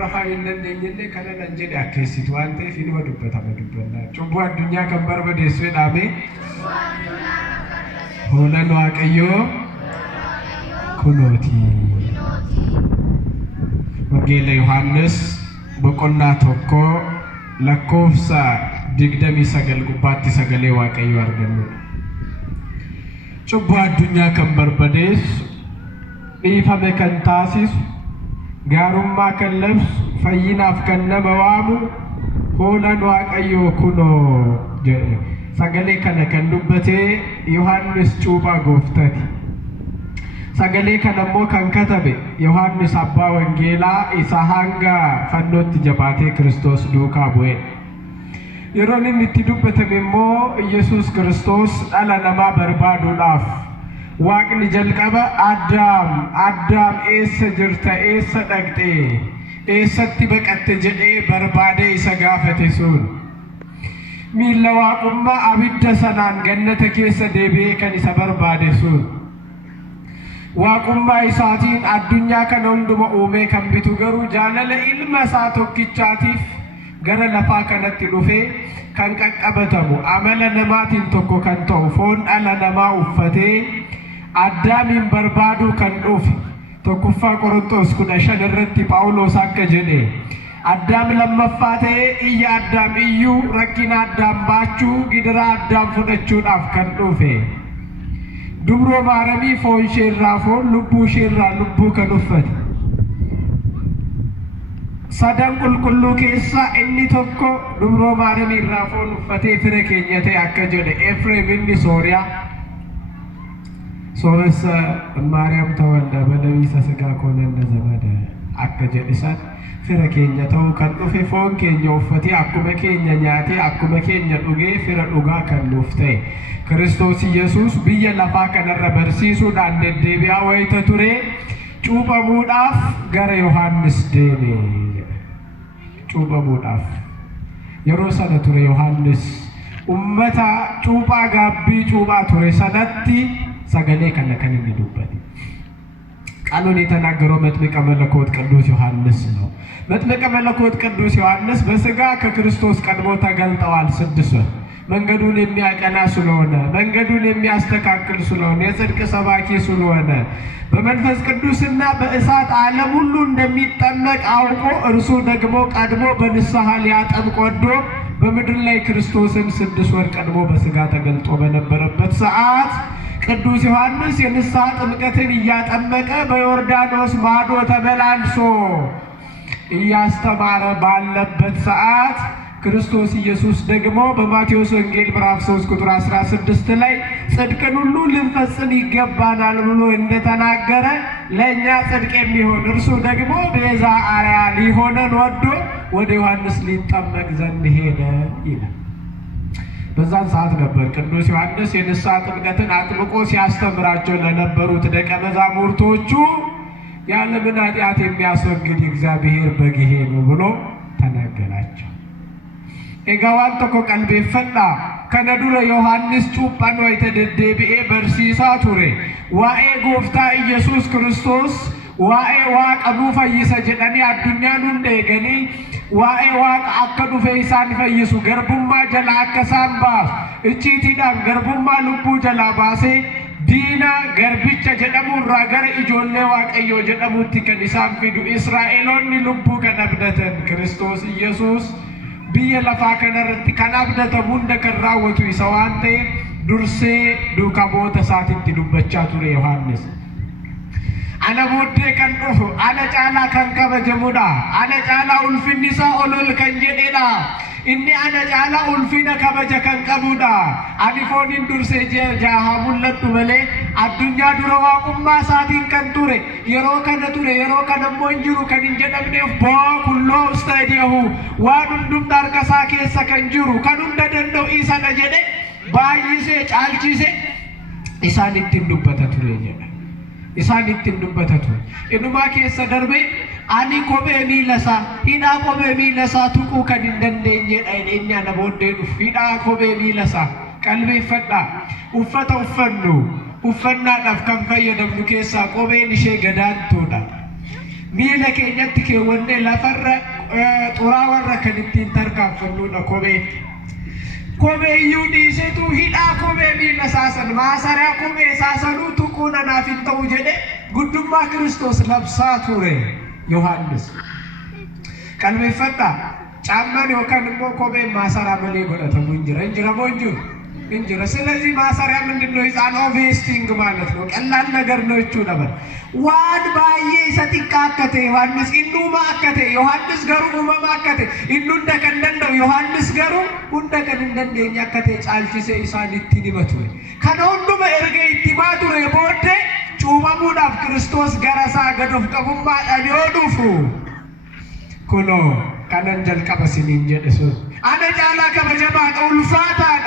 warra hin dandeenyellee kana nan jedhe akkeessitu waan ta'eef inuma dubbatama dubbannaa. Cubbuu addunyaa kan barbadeessu jedhame hoolaan Waaqayyoo kunooti. Wangeela Yohaannis boqonnaa tokko lakkoofsa 29 gubbaatti sagalee Waaqayyoo argannudha. Cubbuu addunyaa kan barbadeessu dhiifame kan taasisu gaarummaa kan labsu fayyinaaf kan nama waamu hoolaan Waaqayyoo kunoo jedhe. Sagalee kana kan dubbatee Yohaannis cuuphaa gooftaati. Sagalee kana immoo kan katabe Yohaannis abbaa wangeelaa isa hanga fannootti jabaatee Kiristoos duukaa bu'e. Yeroo inni itti dubbatame immoo Yesuus Kiristoos dhala namaa barbaaduudhaaf Waaqni jalqaba Addaam eessa jirta eessa dhaqxe eessatti baqatte jedhee barbaadee isa gaafate sun miilla waaqummaa abidda sanaan gannata keessa deebi'ee kan isa barbaade sun waaqummaa isaatiin addunyaa kana hunduma uumee kan bitu garuu jaalala ilma isaa tokkichaatiif gara lafaa kanatti dhufee kan qaqqabatamu amala namaatiin tokko kan ta'u foon dhala namaa uffatee Addaamin barbaaduu kan dhufe tokkoffaa Qorontos 15 irratti Phaawulos akka jedhe Addaam lammaffaa ta'ee iyya Addaam iyyuu rakkina Addaam baachuu gidira Addaam fudhachuudhaaf kan dhufe dubroo maaramii foon isheerraa foon lubbuu isheerraa lubbuu kan uffate sadan qulqulluu keessaa inni tokko dubroo maaramii irraa foon uffatee fira keenya ta'e akka jedhe Efreem inni Sooriyaa ሶረሰ ማርያም ተወልደ በነቢሰ ሥጋ ኮነነ ዘመደ አከጀ ኢሳት ፍረ ኬኛ ተው ከን ዱፌ ፎን ኬኛ ኡፈቲ አኩመ ኬኛ ኛቲ አኩመ ኬኛ ዱጌ ፍረ ዱጋ ከን ዱፍቴ ክርስቶስ ኢየሱስ ብየ ለፋ ከነረ በርሲሱ ዳንደ ዴቢያ ወይተ ቱሬ ጩበሙዳፍ ገረ ዮሐንስ ዴቤ ጩበሙዳፍ የሮሰነ ቱሬ ዮሐንስ ኡመታ ጩባ ጋቢ ጩባ ቱሬ ሰነቲ sagalee kana kan inni dubbate ቃሉን የተናገረው መጥምቀ መለኮት ቅዱስ ዮሐንስ ነው። መጥምቀ መለኮት ቅዱስ ዮሐንስ በሥጋ ከክርስቶስ ቀድሞ ተገልጠዋል። ስድስት መንገዱን የሚያቀና ስለሆነ መንገዱን የሚያስተካክል ስለሆነ የጽድቅ ሰባኪ ስለሆነ በመንፈስ ቅዱስና በእሳት ዓለም ሁሉ እንደሚጠመቅ አውቆ እርሱ ደግሞ ቀድሞ በንስሐ ሊያጠምቅ ወዶ በምድር ላይ ክርስቶስን 6 ወር ቀድሞ በሥጋ ተገልጦ በነበረበት ሰዓት ቅዱስ ዮሐንስ የንስሐ ጥምቀትን እያጠመቀ በዮርዳኖስ ማዶ ተመላልሶ እያስተማረ ባለበት ሰዓት ክርስቶስ ኢየሱስ ደግሞ በማቴዎስ ወንጌል ምዕራፍ 3 ቁጥር 16 ላይ ጽድቅን ሁሉ ልንፈጽም ይገባናል ብሎ እንደተናገረ ለኛ ጽድቅ የሚሆን እርሱ ደግሞ ቤዛ አርያ ሊሆነን ወዶ ወደ ዮሐንስ ሊጠመቅ ዘንድ ሄደ ይላል። በዛን ሰዓት ነበር ቅዱስ ዮሐንስ የንስሐ ጥምቀትን አጥምቆ ሲያስተምራቸው ለነበሩት ደቀ መዛሙርቶቹ ያለምን ኃጢአት የሚያስወግድ እግዚአብሔር በግ ይሄ ነው ብሎ ተናገራቸው። ኤጋዋን ተኮ ቀልቤፈና ከነዱረ ዮሐንስ ጩጳን ወይተደደቢኤ በርሲሳ ቱሬ ዋኤ ጎፍታ ኢየሱስ ክርስቶስ ዋኤ ዋቀኑ ፈይሰ ጀደኒ አዱኛን እንደገኒ ዋኤ ዋቅ አከዱ ፈይሳን ፈይሱ ገርቡማ ጀላ አከሳምባ እቺቲዳን ገርቡማ ልቡ ጀላ ባሴ ዲና ገርብቻ ጀደሙ ራገር ኢጆሌ ዋቀዮ ጀደሙቲ ከኒሳን ፊዱ እስራኤሎኒ ልቡ ከነብደተን ክርስቶስ ኢየሱስ biyya lafaa kanarratti kan abdatamu hunda kan raawwatu isa waan ta'eef dursee duukamoota isaatitti dubbachaa ture Yohaannis. Ana booddee kan dhufu ana caalaa kan kabajamudha. Ana caalaa ulfinni isaa ol kan jedhedha. Inni ana caalaa ulfina kabaja kan qabudha. Ani fooniin dursee jaha mul'attu malee addunyaa dura waaqummaa isaatiin kan ture yeroo kana ture yeroo kana immoo hin jiru kan hin jedhamneef bo'oo kulloo ustaadiyahu waan hundumti harka isaa keessa kan jiru kan hunda danda'u isadha jedhe baay'isee caalchisee isaan ittiin dubbata ture jedha. Isaan ittiin dubbata ture. Inumaa keessa darbe ani kophee miila isaa hidhaa kophee miila isaa tuquu kan hin dandeenyedha inni ana booddee dhufu hidhaa kophee miila isaa qalbeeffadhaa uffata uffannu uffannaadhaaf kan fayyadamnu keessaa kopheen ishee gadaantuudha. miila keenyatti keewwannee lafarra xuraawwarra kan ittiin tarkaanfannuudha kopheen. Kopheeyyuu dhiisetu hidhaa kophee miila saasan maasaraa kophee saasanuu tuquun anaaf hin ta'u jedhe guddummaa Kiristoos labsaa ture Yohaannis. Qalbeeffadhaa ጫማን yookaan immoo kopheen maasaraa malee godhatamu hin jira moo hin jiru? እንጀራ ስለዚህ ማሰሪያ ምንድነው? ህፃን ኦቨስቲንግ ማለት ነው። ቀላል ነገር ነው እቹ ነበር ዋን ባየ ይሰጥካከተ ዮሐንስ ኢኑ ማከተ ዮሐንስ ገሩ ማከተ ኢኑ እንደከንደን ነው ዮሐንስ ገሩ እንደከንደን የኛከተ ጫልቺሴ ኢሳኒቲ ዲበቱ ከነውንዱ በእርገ ኢቲባቱ ረቦደ ጩባሙዳፍ ክርስቶስ ገረሳ ገዶፍ ቀቡማ ዳሊዮዱፉ ኩኖ ካነን ጀልቀበሲን እንጀደሱ አነ ጫላ ከበጀባ ኡልፋታዳ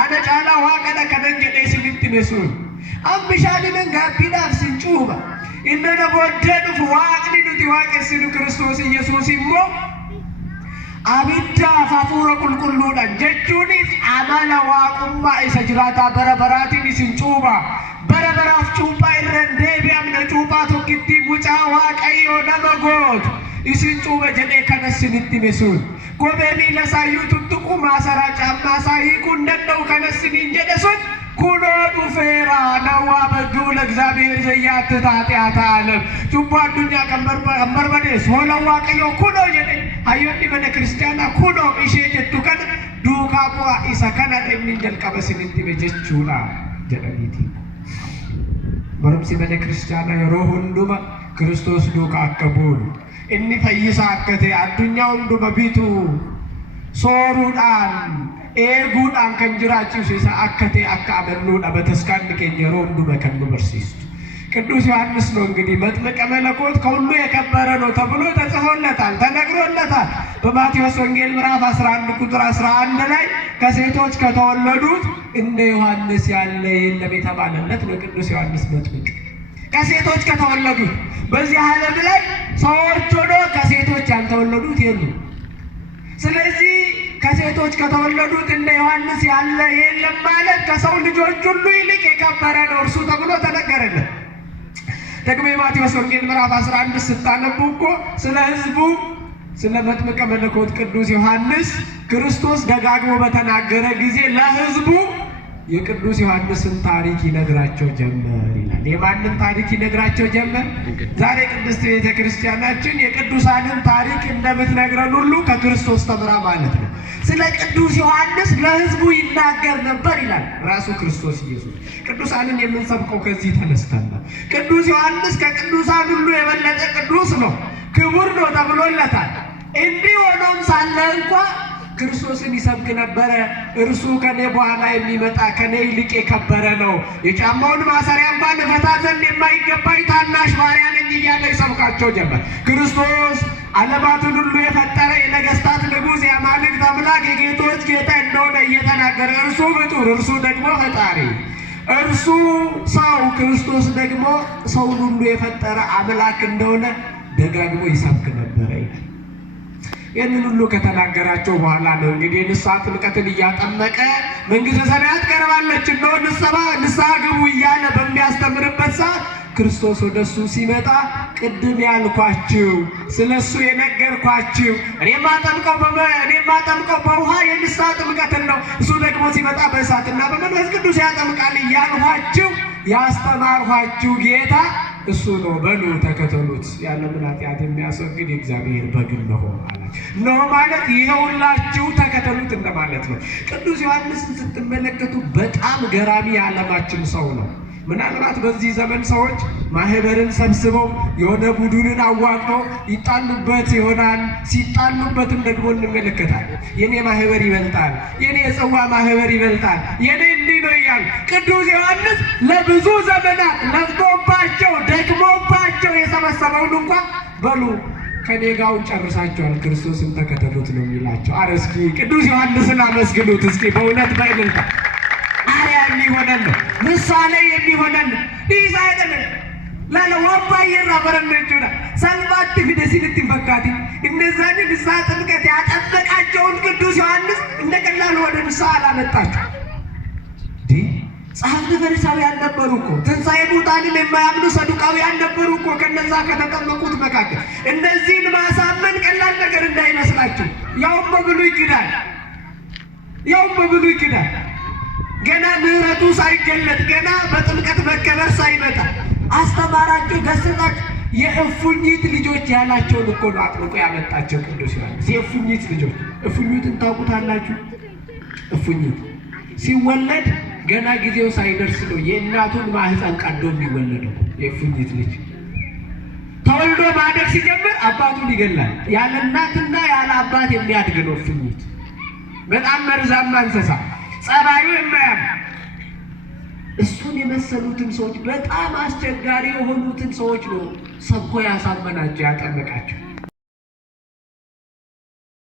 አነ ጫላ ዋቀለ ከነን ጀደሲን ትነሱን አምሻሊን ጋቢዳፍ ሲንጩባ ኢነነ ቦደዱፍ ዋቅኒ ዱቲ ዋቀሲኑ ክርስቶስ ኢየሱስ ይሞ አብዳ ፋፉረ ቁልቁሉዳ ጀቹኒስ አማላ ዋቁማ ኢሰጅራታ በረበራቲን ሲንጩባ በረበራፍ ጩባ ይረንዴ ቢያምነ ጩባ ቶኪቲ ሙጫ ዋቀዮ ነመጎት ኢሲንጩ በጀዴ ከነስንት ይመስል ኮበኒ ለሳዩ ትጥቁ ማሰራ ጫማ ሳይቁ እንደው ከነስን እንጀደሱን ኩኖ ዱፌራ ነዋ በጉ ለእግዚአብሔር ዘያት ታጢያታ አለ ጩባ ዱኛ ከመርበደስ ሆለዋ ቀዮ ኩኖ ጀዴ አዮኒ በነ ክርስቲያና ኩኖ ኢሼ ጀቱ ከነ ዱካፖ ኢሳ ከነ እንጀል ቀበስንት በጀቹላ ጀደኒቲ በረምሲ በነ ክርስቲያና የሮ ሁንዱማ ክርስቶስ ዱካ አከቡን inni fayyisa akkate addunyaa hunduma bitu sooruudhaan eeguudhaan kan jiraachisu isa akkate akka amannuudha በተስካን keenya yeroo hunduma kan nu barsiistu ቅዱስ ዮሐንስ ነው እንግዲህ መጥምቀ መለኮት ከሁሉ የከበረ ነው ተብሎ ተጽፎለታል ተነግሮለታል በማቴዎስ ወንጌል ምዕራፍ 11 ቁጥር 11 ላይ ከሴቶች ከተወለዱት እንደ ዮሐንስ ያለ የለም የተባለለት ነው ቅዱስ ዮሐንስ መጥምቅ ከሴቶች ከተወለዱት በዚህ ዓለም ላይ ሰዎች ሆኖ ከሴቶች ያልተወለዱት የሉም። ስለዚህ ከሴቶች ከተወለዱት እንደ ዮሐንስ ያለ የለም ማለት ከሰው ልጆች ሁሉ ይልቅ የከበረ ነው እርሱ ተብሎ ተነገረለት። ደግሞ የማቴዎስ ወንጌል ምዕራፍ 11 ስታነቡ እኮ ስለ ሕዝቡ ስለ መጥምቀ መለኮት ቅዱስ ዮሐንስ ክርስቶስ ደጋግሞ በተናገረ ጊዜ ለሕዝቡ የቅዱስ ዮሐንስን ታሪክ ይነግራቸው ጀመር ይላል። የማንን ታሪክ ይነግራቸው ጀመር? ዛሬ ቅድስት ቤተ ክርስቲያናችን የቅዱሳንን ታሪክ እንደምትነግረን ሁሉ ከክርስቶስ ተምራ ማለት ነው። ስለ ቅዱስ ዮሐንስ ለሕዝቡ ይናገር ነበር ይላል ራሱ ክርስቶስ ኢየሱስ። ቅዱሳንን የምንሰብከው ከዚህ ተነስተን ነው። ቅዱስ ዮሐንስ ከቅዱሳን ሁሉ የበለጠ ቅዱስ ነው፣ ክቡር ነው ተብሎለታል። እንዲህ ሆኖም ሳለ እንኳን ክርስቶስን ይሰብክ ነበረ። እርሱ ከኔ በኋላ የሚመጣ ከኔ ይልቅ የከበረ ነው፣ የጫማውን ማሰሪያ እንኳን ፈታ ዘንድ የማይገባኝ ታናሽ ባሪያ ነኝ እያለ ይሰብካቸው ጀመር። ክርስቶስ ዓለማትን ሁሉ የፈጠረ የነገስታት ንጉሥ የአማልክት አምላክ የጌቶች ጌታ እንደሆነ እየተናገረ እርሱ ፍጡር እርሱ ደግሞ ፈጣሪ እርሱ ሰው ክርስቶስ ደግሞ ሰውን ሁሉ የፈጠረ አምላክ እንደሆነ ደጋግሞ ይሰብክ ነበረ። ይህንን ሁሉ ከተናገራቸው በኋላ ነው እንግዲህ ንስሐ ጥምቀትን እያጠመቀ መንግሥተ ሰማያት ቀርባለች እንደው ንስሐ ግቡ እያለ በሚያስተምርበት ሰዓት ክርስቶስ ወደሱ ሲመጣ ቅድም ያልኳችሁ ስለሱ የነገርኳችሁ እኔ ማጠምቀው በውሃ የንስሐ ጥምቀትን ነው፣ እሱ ደግሞ ሲመጣ በእሳትና በመንፈስ ቅዱስ ያጠምቃል እያልኋችሁ ያስተማርኋችሁ ጌታ እሱ ነው፣ በሉ ተከተሉት፣ ያለምን ኃጢአት የሚያስወግድ የእግዚአብሔር በግ ነው አላቸው። ነው ማለት ይኸውላችሁ ተከተሉት እንደማለት ነው። ቅዱስ ዮሐንስን ስትመለከቱ በጣም ገራሚ የዓለማችን ሰው ነው። ምናልባት በዚህ ዘመን ሰዎች ማህበርን ሰብስበው የሆነ ቡድንን አዋቅረው ይጣሉበት ይሆናል። ሲጣሉበትም ደግሞ እንመለከታለን። የኔ ማህበር ይበልጣል፣ የኔ የጽዋ ማህበር ይበልጣል፣ የኔ እንዲህ ነው እያሉ ቅዱስ ዮሐንስ ለብዙ ዘመናት ለፍቶባቸው ደክሞባቸው የሰበሰበውን እንኳን በሉ ከኔ ጋር ጨርሳቸዋል፣ ክርስቶስን ተከተሉት ነው የሚላቸው። አረ እስኪ ቅዱስ ዮሐንስን አመስግኑት እስኪ በእውነት በእልልታ። አርአያ የሚሆነን ነው፣ ምሳሌ የሚሆነን ነው። ይህ አይደለም ላለ ወባየራ በረነጁና ሰልባት ፊደሲልት ፈካቲ እነዛን ንስሐ ጥምቀት ያጠመቃቸውን ቅዱስ ዮሐንስ እንደቀላል ወደ ንስሐ አላመጣቸው። ጸሐፍት ፈሪሳውያን ነበሩ እኮ። ትንሣኤ ሙታንን የማያምኑ ሰዱቃውያን ነበሩ እኮ ከነዛ ከተጠመቁት መካከል። እነዚህን ማሳመን ቀላል ነገር እንዳይመስላችሁ። ያውም በብሉይ ኪዳን ገና ምሕረቱ ሳይገለጥ ገና በጥምቀት መከበር ሳይመጣ አስተማራቸው፣ ገሰጻቸው። የእፉኝት ልጆች ያላቸውን እኮ ነው አጥምቆ ያመጣቸው ቅዱስ ዮሐንስ። የእፉኝት ልጆች፣ እፉኝትን ታውቁታላችሁ? እፉኝት ሲወለድ ገና ጊዜው ሳይደርስ ነው የእናቱን ማህፀን ቀዶ የሚወለደው። የእፉኝት ልጅ ተወልዶ ማደግ ሲጀምር አባቱን ይገላል። ያለ እናትና ያለ አባት የሚያድግ ነው እፉኝት። በጣም መርዛማ እንስሳ፣ ጸባዩ የማያምር። እሱን የመሰሉትን ሰዎች፣ በጣም አስቸጋሪ የሆኑትን ሰዎች ነው ሰብኮ ያሳመናቸው፣ ያጠመቃቸው።